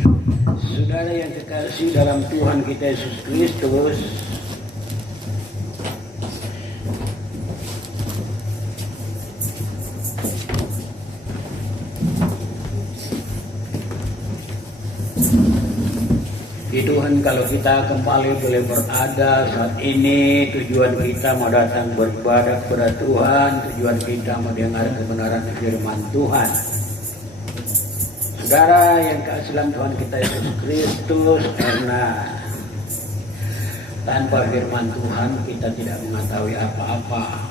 Saudara yang terkasih dalam Tuhan kita Yesus Kristus, di Tuhan kalau kita kembali boleh berada saat ini, tujuan kita mau datang beribadah kepada Tuhan, tujuan kita mau dengar kebenaran firman Tuhan. Saudara yang kasih dalam Tuhan kita Yesus Kristus, karena tanpa firman Tuhan kita tidak mengetahui apa-apa.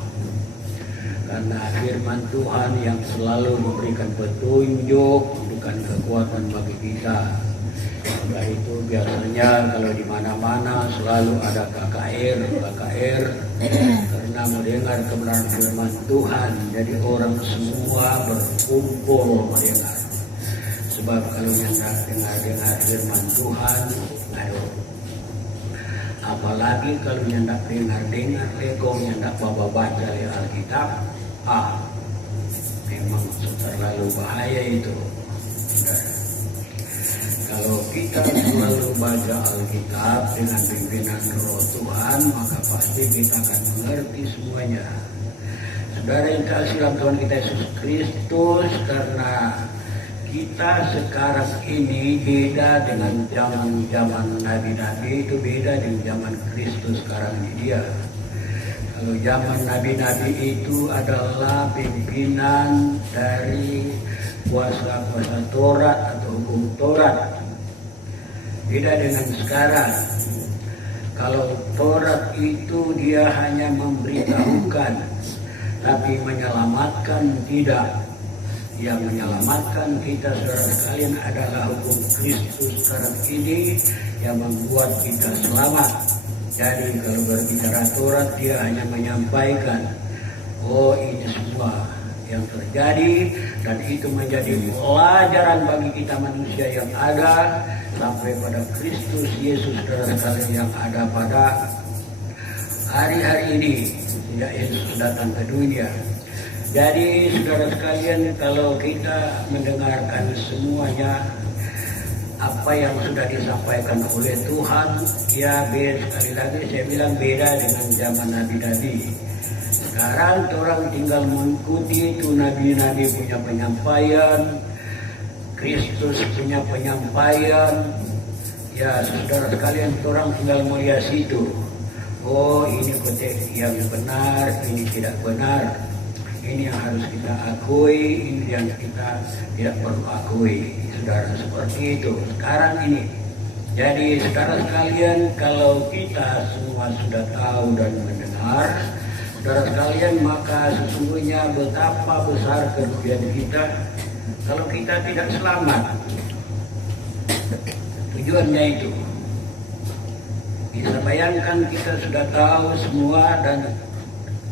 Karena firman Tuhan yang selalu memberikan petunjuk, memberikan kekuatan bagi kita. Maka itu biasanya kalau di mana-mana selalu ada KKR karena mendengar kebenaran firman Tuhan. Jadi orang semua berkumpul mendengar. Sebab kalau yang dengar firman Tuhan, apalagi kalau yang dengar legong yang baca Alkitab, memang terlalu bahaya itu. Kalau kita selalu baca Alkitab dengan pimpinan Roh Tuhan, maka pasti kita akan mengerti semuanya. Saudara yang kasih dalam Tuhan kita Yesus Kristus, karena kita sekarang ini beda dengan zaman Nabi-Nabi, itu beda dengan zaman Kristus sekarang ini dia. Kalau zaman Nabi-Nabi itu adalah pimpinan dari kuasa-kuasa Taurat atau hukum Taurat. Beda dengan sekarang. Kalau Taurat itu dia hanya memberitahukan, tapi menyelamatkan tidak. Yang menyelamatkan kita saudara sekalian adalah hukum Kristus sekarang ini yang membuat kita selamat. Jadi kalau berbicara Taurat dia hanya menyampaikan, ini semua yang terjadi, dan itu menjadi pelajaran bagi kita manusia yang ada sampai pada Kristus Yesus saudara sekalian yang ada pada hari-hari ini sejak Yesus datang ke dunia. Jadi saudara sekalian, kalau kita mendengarkan semuanya apa yang sudah disampaikan oleh Tuhan, ya sekali lagi saya bilang beda dengan zaman Nabi-Nabi. Sekarang orang tinggal mengikuti itu nabi-nabi punya penyampaian, Kristus punya penyampaian. Ya saudara sekalian, orang tinggal melihat situ. Ini konteks yang benar, ini tidak benar. Ini yang harus kita akui, ini yang kita tidak perlu akui. Saudara, seperti itu sekarang ini. Jadi saudara sekalian, kalau kita semua sudah tahu dan mendengar, saudara sekalian, maka sesungguhnya betapa besar kerugian kita kalau kita tidak selamat. Tujuannya itu. Bisa bayangkan kita sudah tahu semua, dan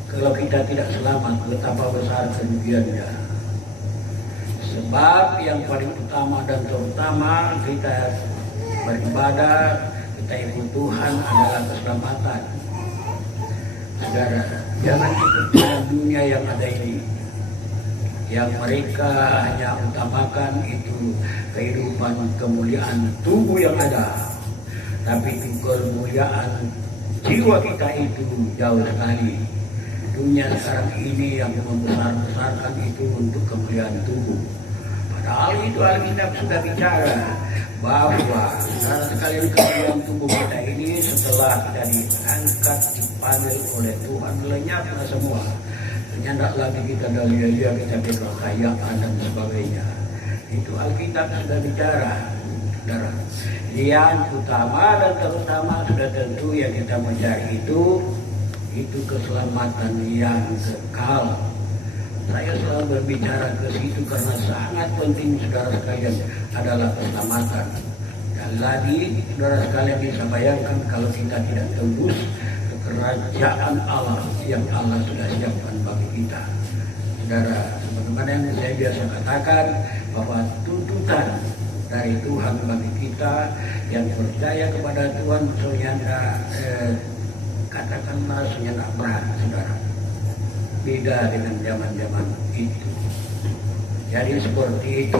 kalau kita tidak selamat, betapa besar kerugiannya. Sebab yang paling utama dan terutama kita beribadah, kita ikut Tuhan adalah keselamatan. Saudara, jangan ikut dunia yang ada ini, yang mereka hanya utamakan itu kehidupan kemuliaan tubuh yang ada, tapi kemuliaan jiwa kita itu jauh sekali. Dunia sekarang ini yang membesar-besarkan itu untuk kemuliaan tubuh. Padahal itu Alkitab sudah bicara bahwa saudara sekalian, kemuliaan tubuh kita ini setelah kita diangkat, dipanggil oleh Tuhan, lenyaplah semua. Tidak lagi kita dalia-lia, kita berkekayaan dan sebagainya. Itu Alkitab sudah bicara. Saudara, yang utama dan terutama sudah tentu yang kita mencari itu keselamatan yang kekal. Saya selalu berbicara ke situ karena sangat penting saudara sekalian adalah keselamatan. Dan lagi saudara sekalian bisa bayangkan kalau kita tidak tembus ke kerajaan Allah yang Allah sudah siapkan bagi kita. Saudara, sebagaimana yang saya biasa katakan bahwa tuntutan dari Tuhan bagi kita yang percaya kepada Tuhan, maksudnya katakanlah senyak berat, saudara. Beda dengan zaman-zaman itu. Jadi seperti itu.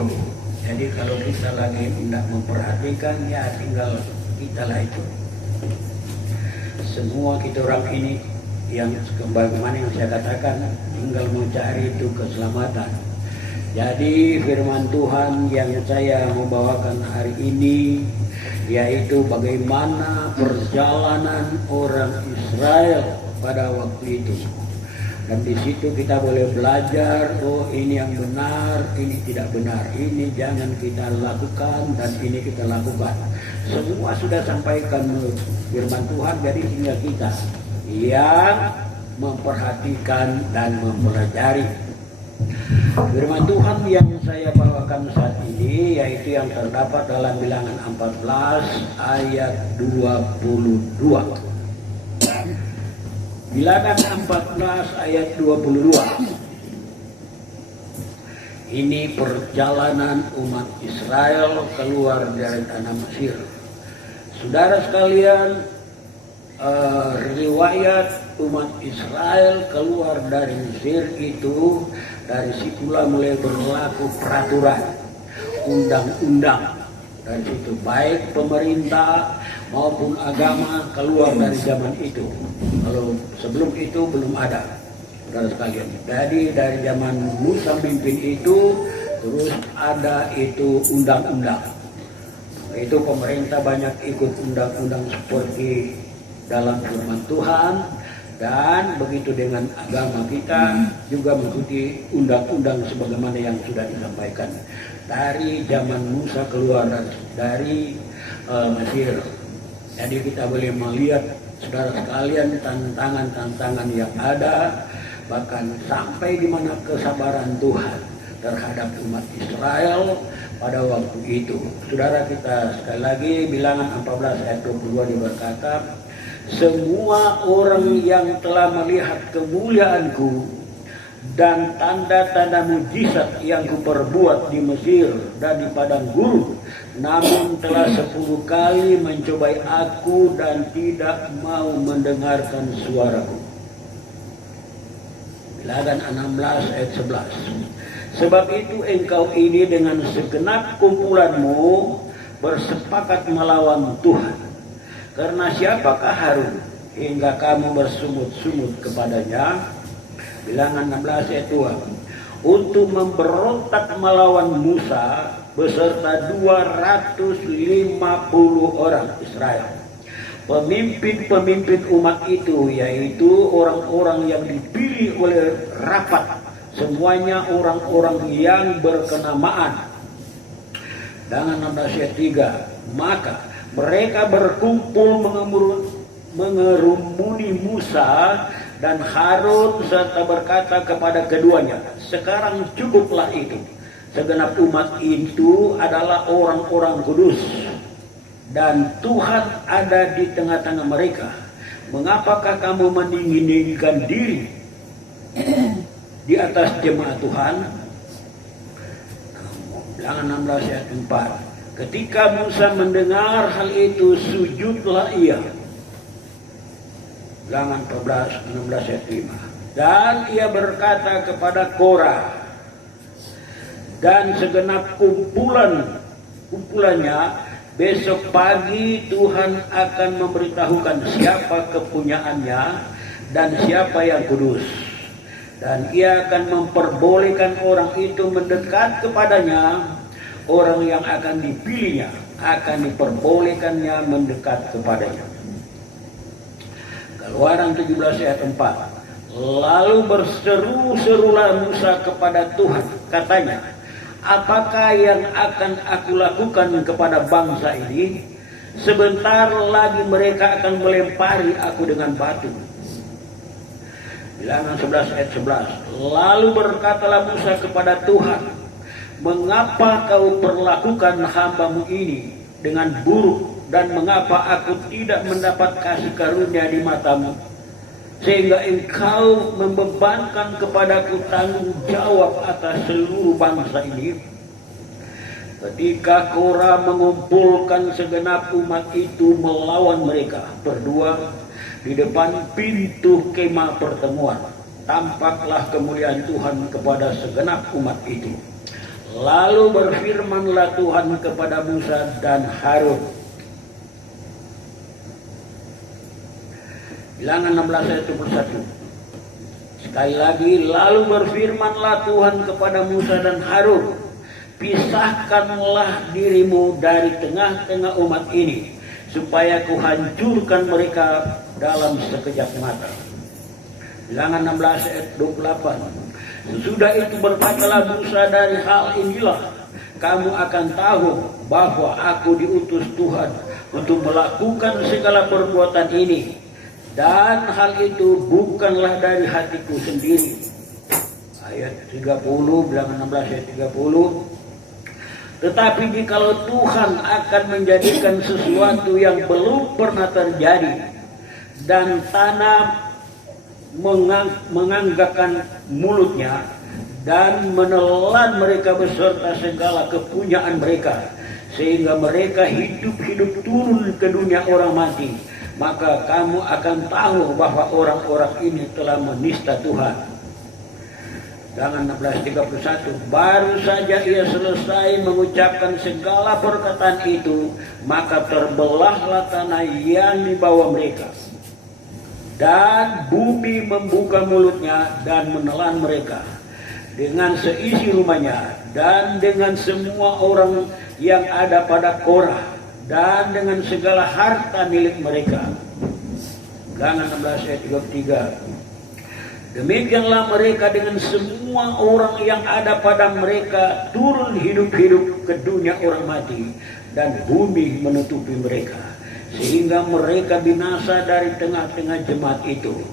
Jadi kalau kita lagi tidak memperhatikan, ya tinggal kita lah itu. Semua kita orang ini yang bagaimana yang saya katakan, tinggal mencari itu keselamatan. Jadi firman Tuhan yang saya membawakan hari ini yaitu bagaimana perjalanan orang Israel pada waktu itu. Dan di situ kita boleh belajar, oh ini yang benar, ini tidak benar, ini jangan kita lakukan dan ini kita lakukan. Semua sudah sampaikan firman Tuhan, jadi tinggal kita yang memperhatikan dan mempelajari. Firman Tuhan yang saya bawakan saat ini yaitu yang terdapat dalam Bilangan 14 ayat 22. Bilangan 14 ayat 22. Ini perjalanan umat Israel keluar dari tanah Mesir. Saudara sekalian, riwayat umat Israel keluar dari Mesir itu dari situlah mulai berlaku peraturan, undang-undang. Dari situ baik pemerintah maupun agama keluar dari zaman itu. Kalau sebelum itu belum ada, saudara sekalian. Jadi dari zaman Musa mimpin itu terus ada itu undang-undang. Itu pemerintah banyak ikut undang-undang seperti dalam firman Tuhan, dan begitu dengan agama kita juga mengikuti undang-undang sebagaimana yang sudah disampaikan dari zaman Musa keluar dari Mesir. Jadi kita boleh melihat saudara sekalian tantangan-tantangan yang ada, bahkan sampai di mana kesabaran Tuhan terhadap umat Israel pada waktu itu. Saudara, kita sekali lagi Bilangan 14 ayat 22 dia berkata, semua orang yang telah melihat kemuliaanku dan tanda-tanda mujizat yang kuperbuat di Mesir dan di padang gurun, namun telah 10 kali mencobai aku dan tidak mau mendengarkan suaraku. Bilangan 16 ayat 11. Sebab itu engkau ini dengan segenap kumpulanmu bersepakat melawan Tuhan. Karena siapakah Harun hingga kamu bersungut-sungut kepadanya? Bilangan 16 ayat 2. Untuk memberontak melawan Musa beserta 250 orang Israel. Pemimpin-pemimpin umat itu yaitu orang-orang yang dipilih oleh rapat. Semuanya orang-orang yang berkenamaan. Dengan 16 ayat 3. Maka mereka berkumpul mengerumuni Musa dan Harun serta berkata kepada keduanya, sekarang cukuplah itu. Segenap umat itu adalah orang-orang kudus dan Tuhan ada di tengah-tengah mereka. Mengapakah kamu meninggikan diri di atas jemaat Tuhan? Bilangan 16 ayat 4. Ketika Musa mendengar hal itu, sujudlah ia. Bilangan 14, 16 ayat 5. Dan ia berkata kepada Korah dan segenap kumpulannya, besok pagi Tuhan akan memberitahukan siapa kepunyaannya dan siapa yang kudus. Dan ia akan memperbolehkan orang itu mendekat kepadanya. Orang yang akan dipilihnya akan diperbolehkannya mendekat kepadanya. Keluaran 17 ayat 4. Lalu berseru-serulah Musa kepada Tuhan, katanya, apakah yang akan aku lakukan kepada bangsa ini? Sebentar lagi mereka akan melempari aku dengan batu. Bilangan 11 ayat 11. Lalu berkatalah Musa kepada Tuhan, mengapa kau perlakukan hambamu ini dengan buruk, dan mengapa aku tidak mendapat kasih karunia di matamu, sehingga engkau membebankan kepadaku tanggung jawab atas seluruh bangsa ini? Ketika Korah mengumpulkan segenap umat itu melawan mereka berdua di depan pintu kemah pertemuan, tampaklah kemuliaan Tuhan kepada segenap umat itu. Lalu berfirmanlah Tuhan kepada Musa dan Harun. Bilangan 16 ayat 21. Sekali lagi, lalu berfirmanlah Tuhan kepada Musa dan Harun, pisahkanlah dirimu dari tengah-tengah umat ini, supaya kuhancurkan mereka dalam sekejap mata. Bilangan 16 ayat 28. Sesudah itu berkatalah Musa, dari hal inilah kamu akan tahu bahwa aku diutus Tuhan untuk melakukan segala perbuatan ini, dan hal itu bukanlah dari hatiku sendiri. Ayat 30, bilangan 16 ayat 30. Tetapi jikalau Tuhan akan menjadikan sesuatu yang belum pernah terjadi, dan tanah menganggakan mulutnya dan menelan mereka beserta segala kepunyaan mereka, sehingga mereka hidup-hidup turun ke dunia orang mati, maka kamu akan tahu bahwa orang-orang ini telah menista Tuhan. Bilangan 16:31. Baru saja ia selesai mengucapkan segala perkataan itu, maka terbelahlah tanah yang di bawah mereka, dan bumi membuka mulutnya dan menelan mereka dengan seisi rumahnya, dan dengan semua orang yang ada pada Korah, dan dengan segala harta milik mereka. Bilangan 16 ayat 33. Demikianlah mereka dengan semua orang yang ada pada mereka turun hidup-hidup ke dunia orang mati, dan bumi menutupi mereka, sehingga mereka binasa dari tengah-tengah jemaat itu.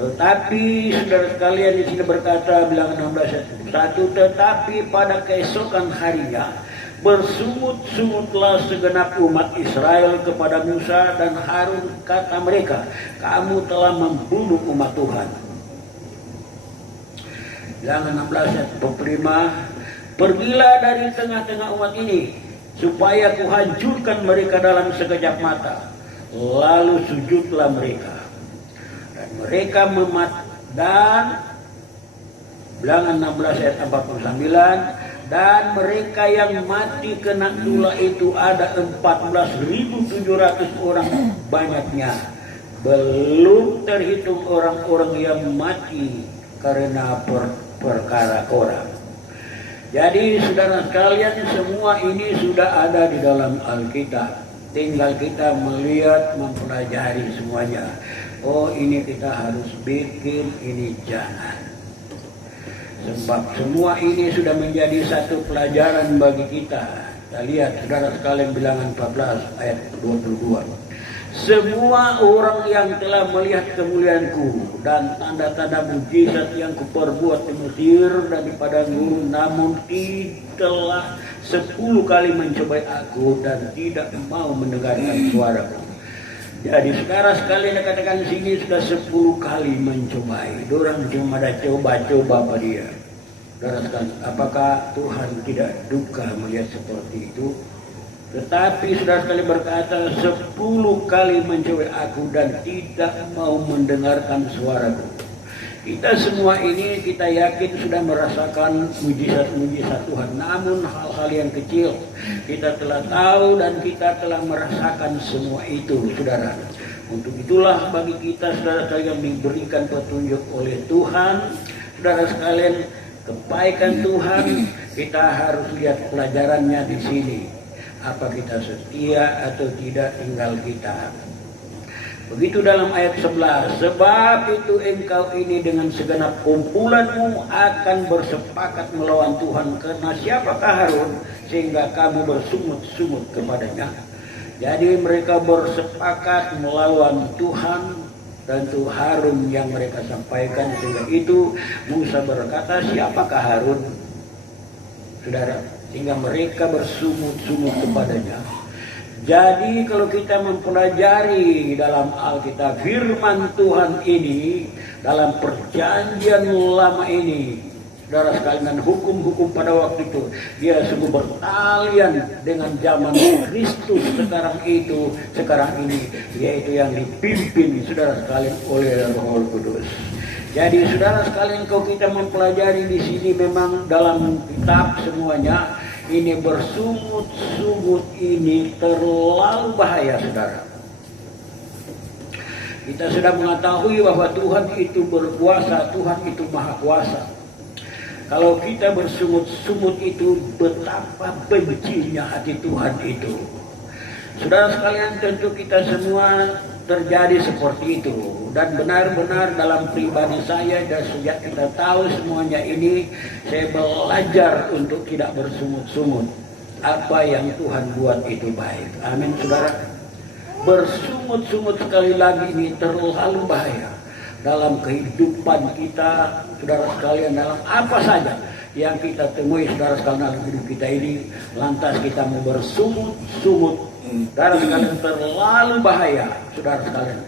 Tetapi saudara sekalian, di sini berkata, bilangan 16 ayat 1, tetapi pada keesokan harinya bersungut-sungutlah segenap umat Israel kepada Musa dan Harun, kata mereka, kamu telah membunuh umat Tuhan. Bilangan 16 ayat 25, pergilah dari tengah-tengah umat ini, supaya kuhancurkan mereka dalam sekejap mata. Lalu sujudlah mereka, dan mereka dan bilangan 16 ayat 49, dan mereka yang mati kena tulah itu ada 14.700 orang banyaknya, belum terhitung orang-orang yang mati karena perkara Korah. Jadi saudara sekalian, semua ini sudah ada di dalam Alkitab. Tinggal kita melihat, mempelajari semuanya. Oh, ini kita harus bikin, ini jangan. Sebab semua ini sudah menjadi satu pelajaran bagi kita. Kita lihat saudara sekalian, bilangan 14 ayat 22. Semua orang yang telah melihat kemuliaanku dan tanda-tanda mujizat yang kuperbuat di Mesir dan di padang gurun, namun telah 10 kali mencobai aku dan tidak mau mendengarkan suaraku. Jadi sekarang sekalian katakan sini sudah 10 kali mencobai. Dorang cuma ada coba-coba apa dia. Saudara sekalian, apakah Tuhan tidak duka melihat seperti itu? Tetapi saudara sekalian berkata, 10 kali mencobai aku dan tidak mau mendengarkan suaraku. Kita semua ini kita yakin sudah merasakan mujizat-mujizat Tuhan. Namun hal-hal yang kecil kita telah tahu dan kita telah merasakan semua itu, saudara. Untuk itulah bagi kita saudara sekalian diberikan petunjuk oleh Tuhan. Saudara sekalian, kebaikan Tuhan kita harus lihat pelajarannya di sini. Apa kita setia atau tidak tinggal kita. Begitu dalam ayat 11, sebab itu engkau ini dengan segenap kumpulanmu akan bersepakat melawan Tuhan, karena siapakah Harun sehingga kamu bersungut-sungut kepadanya. Jadi mereka bersepakat melawan Tuhan, dan itu Harun yang mereka sampaikan. Sehingga itu Musa berkata, siapakah Harun? Saudara, sehingga mereka bersungut-sungut kepadanya. Jadi kalau kita mempelajari dalam Alkitab firman Tuhan ini, dalam perjanjian lama ini, saudara sekalian, hukum-hukum pada waktu itu, dia sungguh bertalian dengan zaman Kristus sekarang ini, yaitu yang dipimpin saudara sekalian oleh Roh Kudus. Jadi saudara sekalian, kalau kita mempelajari di sini memang dalam kitab semuanya ini bersungut-sungut, ini terlalu bahaya saudara. Kita sudah mengetahui bahwa Tuhan itu berkuasa, Tuhan itu maha kuasa. Kalau kita bersungut-sungut itu, betapa bencinya hati Tuhan itu. Saudara sekalian, tentu kita semua terjadi seperti itu. Dan benar-benar dalam pribadi saya, dan sejak kita tahu semuanya ini, saya belajar untuk tidak bersungut-sungut. Apa yang Tuhan buat itu baik. Amin saudara. Bersungut-sungut sekali lagi ini terlalu bahaya dalam kehidupan kita, saudara sekalian, dalam apa saja yang kita temui saudara sekalian dalam hidup kita ini, lantas kita mau bersungut-sungut, saudara sekalian, terlalu bahaya saudara sekalian.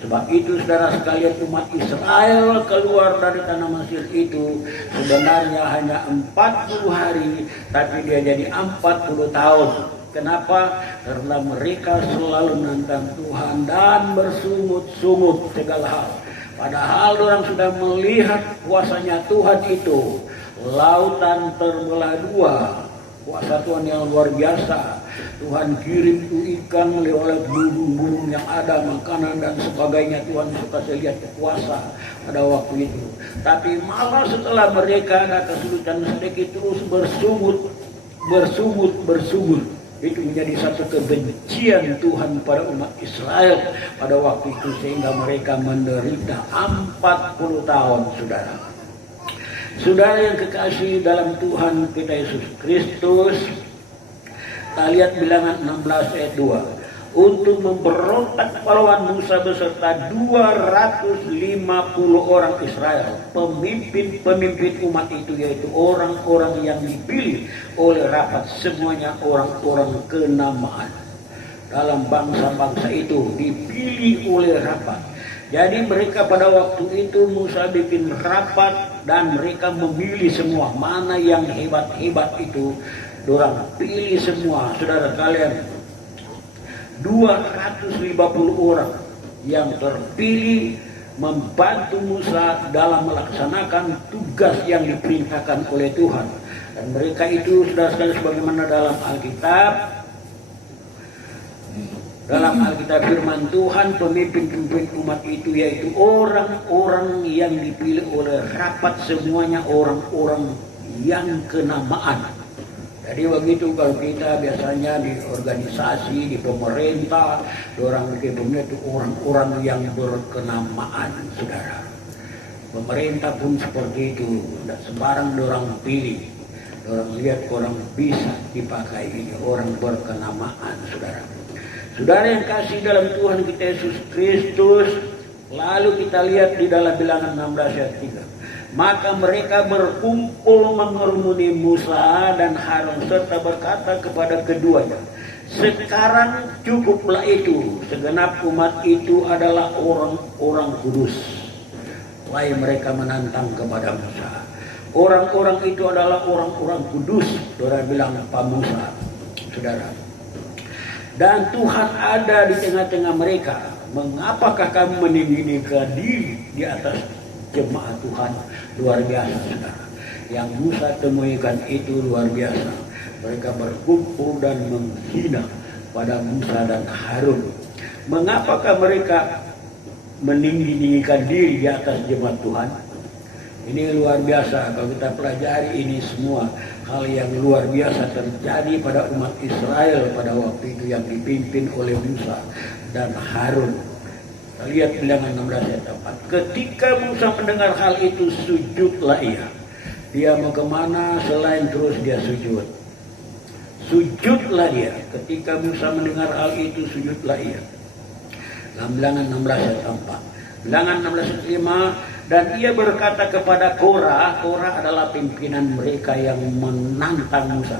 Sebab itu saudara sekalian, umat Israel keluar dari tanah Mesir itu sebenarnya hanya 40 hari, tapi dia jadi 40 tahun. Kenapa? Karena mereka selalu menantang Tuhan dan bersungut-sungut segala hal. Padahal orang sudah melihat kuasanya Tuhan itu. Lautan terbelah dua. Kuasa Tuhan yang luar biasa. Tuhan kirim itu ikan oleh burung-burung yang ada, makanan dan sebagainya. Tuhan suka saya lihat kuasa pada waktu itu. Tapi malah setelah mereka ada kesulitan sedikit, terus bersungut. Itu menjadi satu kebencian Tuhan pada umat Israel pada waktu itu, sehingga mereka menderita 40 tahun saudara. Saudara yang kekasih dalam Tuhan kita Yesus Kristus, kita lihat Bilangan 16 ayat 2. Untuk memberontak pahlawan Musa beserta 250 orang Israel, pemimpin umat itu, yaitu orang-orang yang dipilih oleh rapat, semuanya orang-orang kenamaan. Dalam bangsa-bangsa itu dipilih oleh rapat. Jadi mereka pada waktu itu Musa bikin rapat dan mereka memilih semua mana yang hebat-hebat itu, dorang pilih semua saudara kalian. 250 orang yang terpilih membantu Musa dalam melaksanakan tugas yang diperintahkan oleh Tuhan. Dan mereka itu sudah sekali sebagaimana dalam Alkitab firman Tuhan, pemimpin umat itu yaitu orang-orang yang dipilih oleh rapat, semuanya orang-orang yang kenamaan. Jadi begitu kalau kita biasanya di organisasi, di pemerintah, orang itu orang-orang yang berkenamaan, saudara. Pemerintah pun seperti itu, tidak sembarang orang pilih. Orang lihat orang bisa dipakai, ini orang berkenamaan, saudara. Saudara yang kasih dalam Tuhan kita Yesus Kristus, lalu kita lihat di dalam Bilangan 16 ayat 3. Maka mereka berkumpul mengerumuni Musa dan Harun serta berkata kepada keduanya, sekarang cukuplah itu, segenap umat itu adalah orang-orang kudus. Lain mereka menantang kepada Musa. Orang-orang itu adalah orang-orang kudus, saudara bilang Pak Musa, saudara. Dan Tuhan ada di tengah-tengah mereka. Mengapakah kamu meninggikan diri di atas jemaat Tuhan? Luar biasa saudara. Yang Musa temuikan itu luar biasa. Mereka berkumpul dan menghina pada Musa dan Harun. Mengapakah mereka meninggikan diri di atas jemaat Tuhan? Ini luar biasa. Kalau kita pelajari ini semua hal yang luar biasa terjadi pada umat Israel pada waktu itu yang dipimpin oleh Musa dan Harun. Lihat Bilangan 16 ayat 4. Ketika Musa mendengar hal itu, sujudlah ia. Dia mau kemana selain terus dia sujud. Sujudlah dia. Ketika Musa mendengar hal itu, sujudlah ia. Dalam Bilangan 16 ayat 4. Bilangan 16 ayat 5. Dan ia berkata kepada Korah adalah pimpinan mereka yang menantang Musa.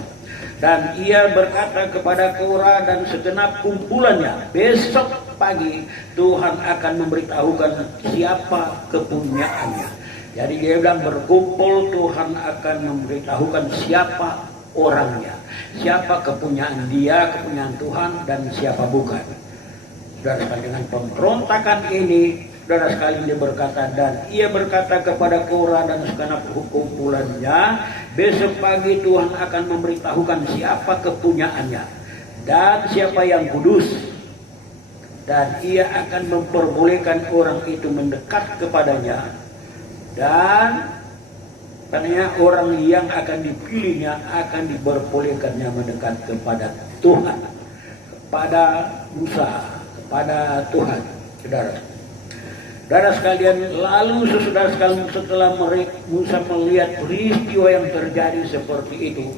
Dan ia berkata kepada Korah dan segenap kumpulannya, besok pagi Tuhan akan memberitahukan siapa kepunyaannya. Jadi dia bilang berkumpul, Tuhan akan memberitahukan siapa orangnya, siapa kepunyaan dia, kepunyaan Tuhan, dan siapa bukan. Saudara, dengan pemberontakan ini saudara sekalian, dia berkata, dan ia berkata kepada Korah dan segenap kumpulannya, besok pagi Tuhan akan memberitahukan siapa kepunyaannya dan siapa yang kudus, dan ia akan memperbolehkan orang itu mendekat kepadanya, dan katanya orang yang akan dipilihnya akan diperbolehkannya mendekat kepada Tuhan, kepada Musa, kepada Tuhan. Saudara sekalian, lalu saudara sekalian, setelah Musa melihat peristiwa yang terjadi seperti itu,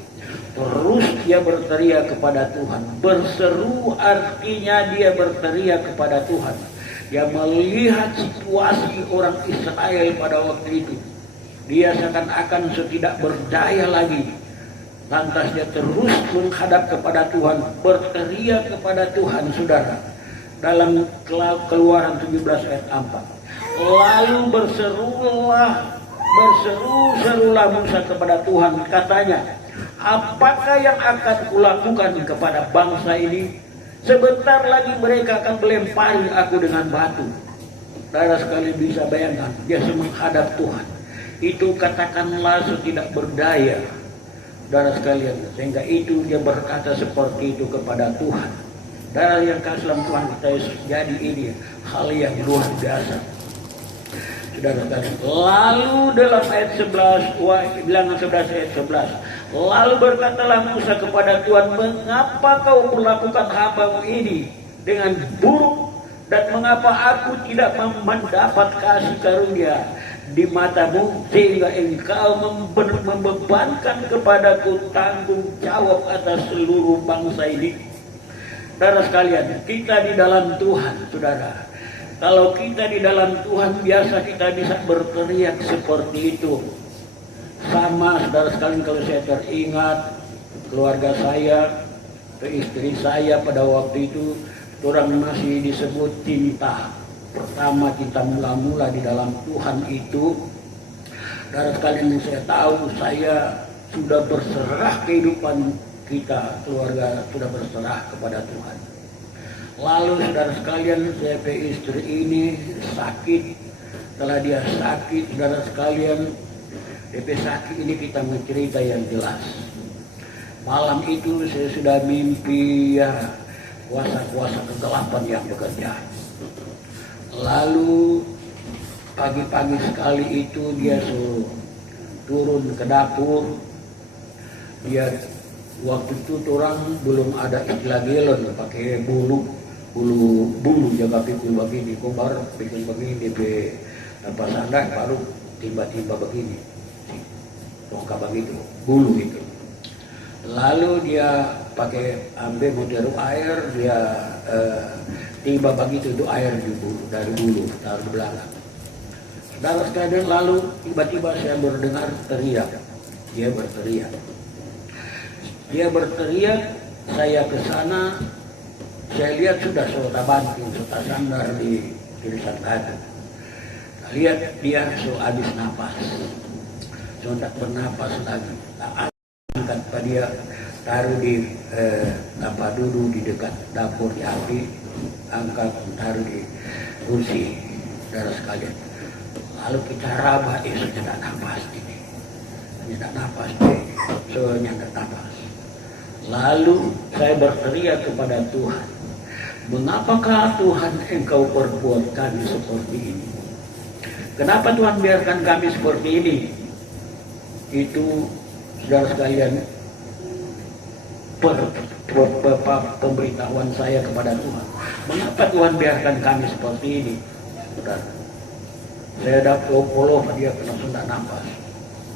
terus dia berteriak kepada Tuhan. Berseru artinya dia berteriak kepada Tuhan. Dia melihat situasi orang Israel pada waktu itu. Dia seakan-akan tidak berdaya lagi. Lantas dia terus menghadap kepada Tuhan, berteriak kepada Tuhan, saudara. Dalam Keluaran 17 ayat 4. Lalu berserulah Musa kepada Tuhan, katanya, apakah yang akan kulakukan kepada bangsa ini? Sebentar lagi mereka akan melempari aku dengan batu. Saudara sekalian bisa bayangkan, dia menghadap Tuhan. Itu katakanlah tidak berdaya, saudara sekalian, sehingga itu dia berkata seperti itu kepada Tuhan. Saudara yang kasih dalam Tuhan kita Yesus, jadi ini hal yang luar biasa, saudara sekalian. Lalu dalam ayat 11, bilangan 11 ayat 11, lalu berkatalah Musa kepada Tuhan, mengapa kau melakukan hambamu ini dengan buruk, dan mengapa aku tidak mendapat kasih karunia di matamu, sehingga engkau membebankan kepadaku tanggung jawab atas seluruh bangsa ini. Saudara sekalian, kita di dalam Tuhan, saudara, kalau kita di dalam Tuhan, biasa kita bisa berteriak seperti itu. Sama, saudara sekalian, kalau saya teringat keluarga saya, istri saya pada waktu itu, orang masih disebut cinta pertama, cinta mula-mula di dalam Tuhan itu. Saudara sekalian, yang saya tahu, saya sudah berserah kehidupan kita, keluarga sudah berserah kepada Tuhan. Lalu saudara sekalian, saya ke istri ini sakit. Setelah dia sakit, saudara sekalian, DP sakit ini kita mencerita yang jelas. Malam itu saya sudah mimpi, ya, kuasa-kuasa kegelapan yang bekerja. Lalu pagi-pagi sekali itu dia suruh turun ke dapur. Dia waktu itu orang belum ada istilah gelon, pakai bulu jaga pikul begini, kombar pikul begini, DP apa sandal baru tiba-tiba begini, tongka begitu, bulu itu. Lalu dia pakai ambil butir air, dia tiba begitu itu air di bulu, dari bulu taruh di belakang. Saudara sekalian, lalu tiba-tiba saya mendengar teriak, dia berteriak, saya ke sana, saya lihat sudah sota banting, sota sandar di kirisan kaki. Lihat dia habis napas, tidak bernapas lagi. Angkat dia, taruh di duduk di dekat dapur di api, angkat taruh di kursi, saudara sekalian. Lalu kita raba, tidak napas ini, tidak napas, tidak napas. Lalu saya berteriak kepada Tuhan, mengapakah Tuhan engkau perbuat kami seperti ini? Kenapa Tuhan biarkan kami seperti ini? Itu saudara sekalian, pemberitahuan saya kepada Tuhan. Mengapa Tuhan biarkan kami seperti ini? Saudara, saya dapat poloh, dia kena sundak nafas.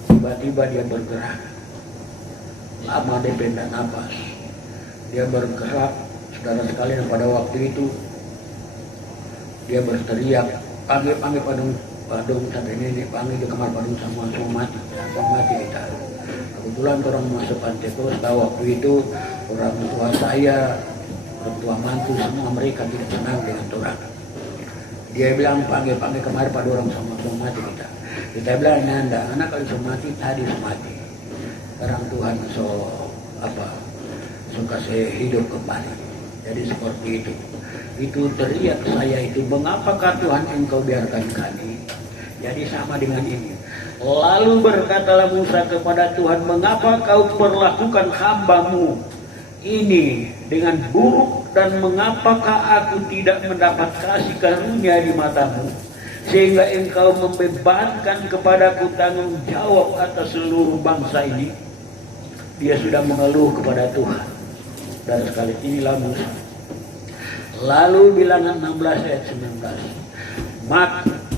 Tiba-tiba dia bergerak. Lama dia pendak nafas. Dia bergerak, saudara sekalian, pada waktu itu dia berteriak, panggil Padung sampai ini, panggil di kamar Padung semua mati kita. Kebetulan orang masuk Pentekost, tahu waktu itu orang tua saya, orang tua mantu, semua mereka tidak senang dengan orang. Dia bilang panggil kemarin pada orang semua mati kita. Kita bilang, nanda, anak kalau semua mati tadi mati. Sekarang Tuhan so kasih hidup kembali. Jadi seperti itu. Itu teriak saya itu, mengapakah Tuhan engkau biarkan kami? Jadi sama dengan ini. Lalu berkatalah Musa kepada Tuhan, mengapa kau perlakukan hambamu ini dengan buruk, dan mengapakah aku tidak mendapat kasih karunia di matamu, sehingga engkau membebankan kepadaku tanggung jawab atas seluruh bangsa ini? Dia sudah mengeluh kepada Tuhan. Dan sekali inilah Musa. Lalu bilangan 16 ayat 19.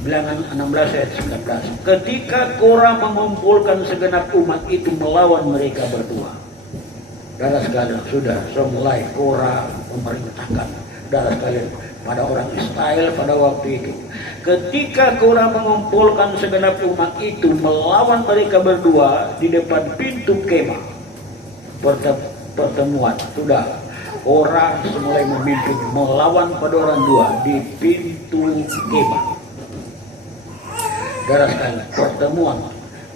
Bilangan 16 ayat 19. Ketika Korah mengumpulkan segenap umat itu melawan mereka berdua. Darah sekalian sudah mulai Korah memerintahkan darah sekalian pada orang Israel pada waktu itu. Ketika Korah mengumpulkan segenap umat itu melawan mereka berdua di depan pintu kemah pertemuan, sudah Korah mulai memimpin melawan pada orang dua di pintu kemah. Darah sekalian pertemuan,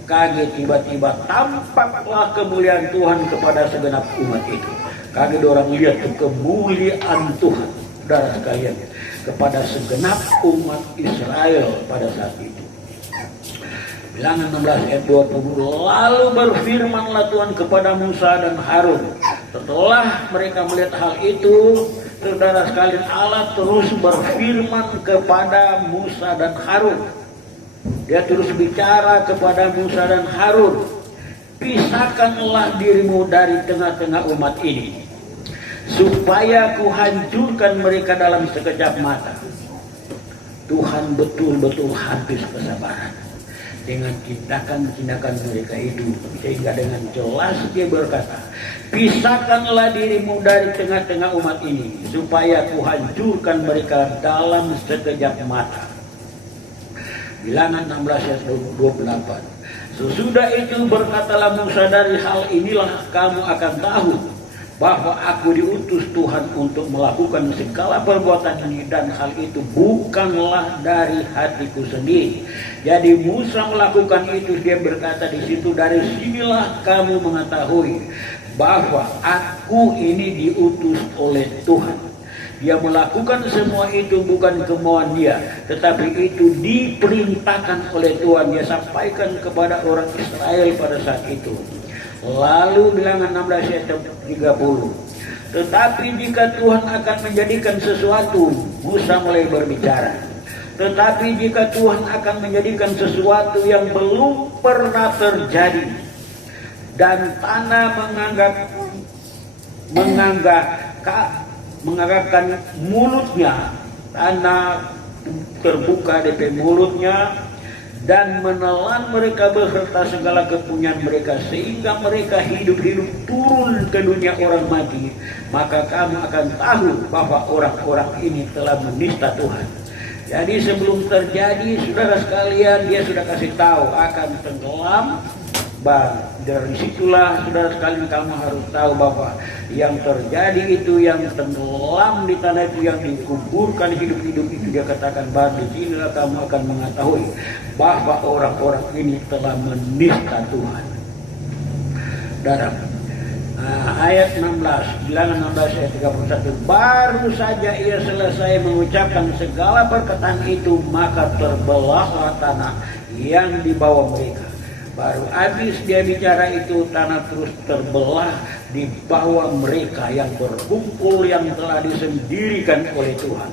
kaget tiba-tiba tampaklah kemuliaan Tuhan kepada segenap umat itu. Kaget orang lihat kemuliaan Tuhan, darah sekalian, kepada segenap umat Israel pada saat itu. Bilangan 16 ayat 20. Lalu berfirmanlah Tuhan kepada Musa dan Harun. Setelah mereka melihat hal itu, saudara sekalian, Allah terus berfirman kepada Musa dan Harun. Dia terus bicara kepada Musa dan Harun, pisahkanlah dirimu dari tengah-tengah umat ini, supaya kuhancurkan mereka dalam sekejap mata. Tuhan betul-betul habis kesabaran dengan tindakan-tindakan mereka itu, sehingga dengan jelas dia berkata, pisahkanlah dirimu dari tengah-tengah umat ini, supaya kuhancurkan mereka dalam sekejap mata. Bilangan 16 ayat 28. Sesudah itu berkatalah Musa, dari hal inilah kamu akan tahu bahwa aku diutus Tuhan untuk melakukan segala perbuatan ini, dan hal itu bukanlah dari hatiku sendiri. Jadi Musa melakukan itu, dia berkata di situ, dari sinilah kamu mengetahui bahwa aku ini diutus oleh Tuhan. Dia melakukan semua itu bukan kemauan dia, tetapi itu diperintahkan oleh Tuhan. Dia sampaikan kepada orang Israel pada saat itu. Lalu bilangan 16 ayat 30. Tetapi jika Tuhan akan menjadikan sesuatu, Musa mulai berbicara. Tetapi jika Tuhan akan menjadikan sesuatu yang belum pernah terjadi, dan tanah menganggarkan mulutnya, tanah terbuka dari mulutnya, dan menelan mereka beserta segala kepunyaan mereka, sehingga mereka hidup-hidup turun ke dunia orang mati, maka kamu akan tahu bahwa orang-orang ini telah menista Tuhan. Jadi sebelum terjadi, saudara sekalian, dia sudah kasih tahu akan tenggelam. Dari situlah saudara sekalian kamu harus tahu bahwa yang terjadi itu, yang tenggelam di tanah itu, yang dikuburkan hidup-hidup itu, dia katakan bahwa di sinilah kamu akan mengetahui bahwa orang-orang ini telah menista Tuhan. Dalam ayat 16, bilangan 16 ayat 31, baru saja ia selesai mengucapkan segala perkataan itu, maka terbelahlah tanah yang di bawah mereka. Baru habis dia bicara itu, tanah terus terbelah di bawah mereka yang berkumpul, yang telah disendirikan oleh Tuhan.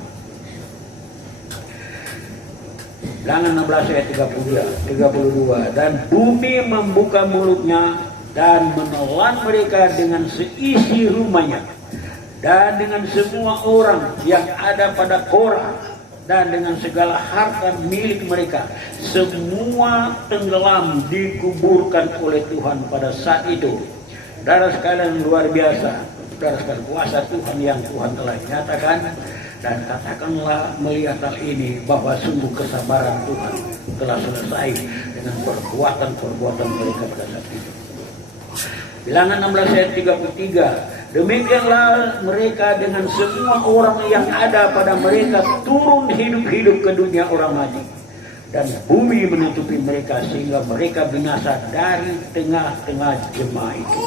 Bilangan 16 ayat 32. Dan bumi membuka mulutnya dan menelan mereka dengan seisi rumahnya, dan dengan semua orang yang ada pada Korah, dan dengan segala harta milik mereka. Semua tenggelam, dikuburkan oleh Tuhan pada saat itu. Saudara sekalian, luar biasa. Saudara sekalian, kuasa Tuhan yang Tuhan telah nyatakan. Dan katakanlah melihat hal ini, bahwa sungguh kesabaran Tuhan telah selesai dengan perbuatan-perbuatan mereka pada saat itu. Bilangan 16 ayat 33. Demikianlah mereka dengan semua orang yang ada pada mereka turun hidup-hidup ke dunia orang mati, dan bumi menutupi mereka sehingga mereka binasa dari tengah-tengah jemaah itu.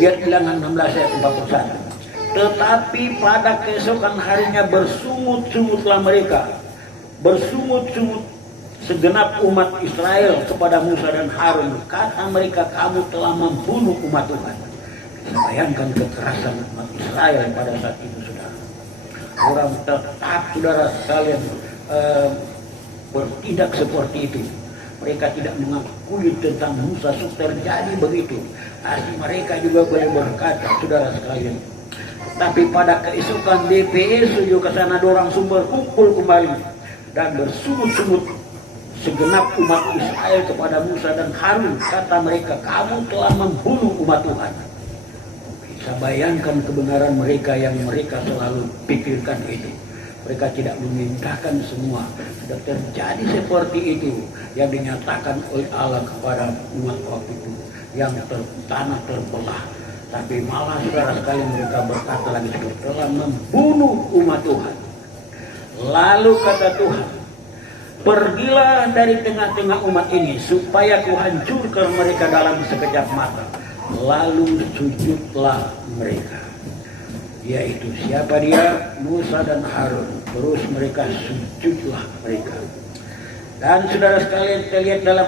Lihat Bilangan 16 ayat 41. Tetapi pada keesokan harinya bersungut-sungutlah mereka, bersungut-sungut segenap umat Israel kepada Musa dan Harun. Kata mereka, kamu telah membunuh umat Tuhan. Bayangkan kekerasan umat Israel pada saat itu, saudara. Orang tetap, saudara sekalian, bertindak seperti itu. Mereka tidak mengakui tentang Musa, terjadi begitu. Asli mereka juga boleh berkata, saudara sekalian. Tapi pada keesokan DPS juga ke sana, dorang sumber kumpul kembali dan bersungut-sungut segenap umat Israel kepada Musa dan Harun. Kata mereka, kamu telah membunuh umat Tuhan. Bisa bayangkan kebenaran mereka yang mereka selalu pikirkan itu. Mereka tidak memindahkan semua. Sudah terjadi seperti itu yang dinyatakan oleh Allah kepada umat waktu itu, yang tanah terbelah. Tapi malah saudara sekalian mereka berkata lagi, telah membunuh umat Tuhan. Lalu kata Tuhan, pergilah dari tengah-tengah umat ini supaya kuhancurkan mereka dalam sekejap mata. Lalu sujudlah mereka. Yaitu siapa dia? Musa dan Harun. Terus mereka sujudlah mereka. Dan saudara sekalian, kita lihat dalam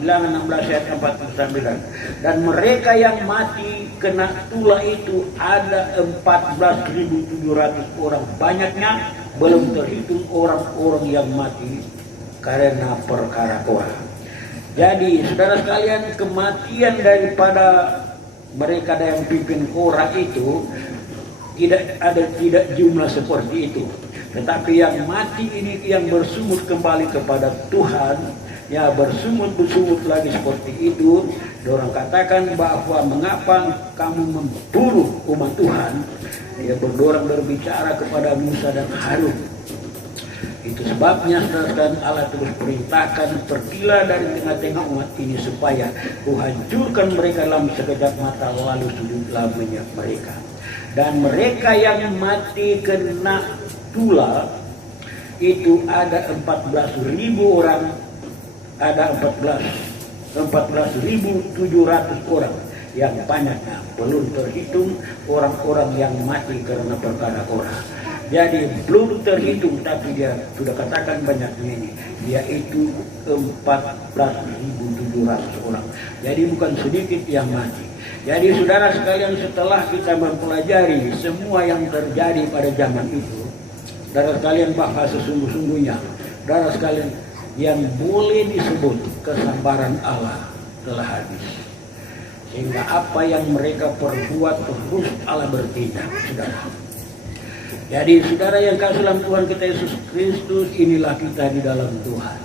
Bilangan 16 ayat 49. Dan mereka yang mati kena tulah itu ada 14.700 orang. Banyaknya belum terhitung orang-orang yang mati karena perkara Korah. Jadi saudara sekalian, kematian daripada mereka yang pimpin Korah itu tidak jumlah seperti itu. Tetapi yang mati ini yang bersungut kembali kepada Tuhan, ya bersungut lagi seperti itu. Orang katakan bahwa mengapa kamu membunuh umat Tuhan? Dia berbicara kepada Musa dan Harun. Itu sebabnya saudara Allah terus perintahkan, pergilah dari tengah-tengah umat ini supaya kuhancurkan mereka dalam sekejap mata, lalu sujudlah mereka. Dan mereka yang mati kena tulah itu ada 14.000 orang, ada 14.700 orang. Yang banyaknya belum terhitung orang-orang yang mati karena perkara Korah. Jadi belum terhitung, tapi dia sudah katakan banyaknya ini, yaitu 14.700 orang. Jadi bukan sedikit yang mati. Jadi saudara sekalian, setelah kita mempelajari semua yang terjadi pada zaman itu, saudara sekalian, bahwa sesungguh-sungguhnya, saudara sekalian, yang boleh disebut kesabaran Allah telah habis. Sehingga apa yang mereka perbuat terus Allah bertindak, saudara. Jadi saudara yang kasih dalam Tuhan kita Yesus Kristus, inilah kita di dalam Tuhan.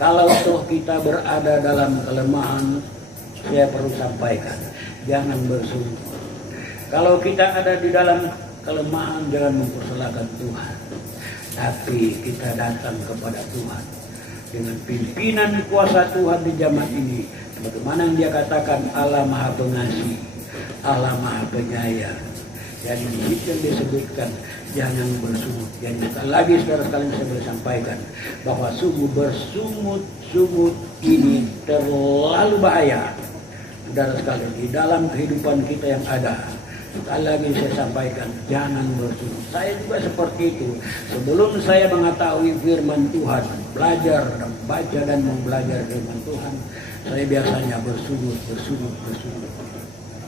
Kalau toh kita berada dalam kelemahan, saya perlu sampaikan, jangan bersungguh. Kalau kita ada di dalam kelemahan, jangan mempersalahkan Tuhan. Tapi kita datang kepada Tuhan dengan pimpinan kuasa Tuhan di zaman ini. Bagaimana yang dia katakan, Allah Maha Pengasih, Allah Maha Penyayang. Jadi di situ yang disebutkan, jangan bersungut. Jadi sekali lagi saudara sekalian, saya boleh sampaikan bahwa sungguh bersungut-sungut ini terlalu bahaya. Saudara sekalian, di dalam kehidupan kita yang ada, sekali lagi saya sampaikan, jangan bersungut. Saya juga seperti itu. Sebelum saya mengetahui firman Tuhan, belajar dan baca dan membelajar firman Tuhan, saya biasanya bersungut.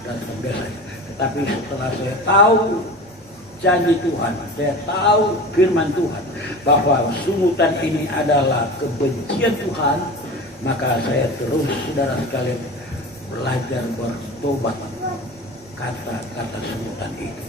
Dan biasanya. Tetapi setelah saya tahu janji Tuhan, saya tahu firman Tuhan, bahwa sungutan ini adalah kebencian Tuhan, maka saya terus saudara sekalian belajar bertobat kata-kata sungutan itu.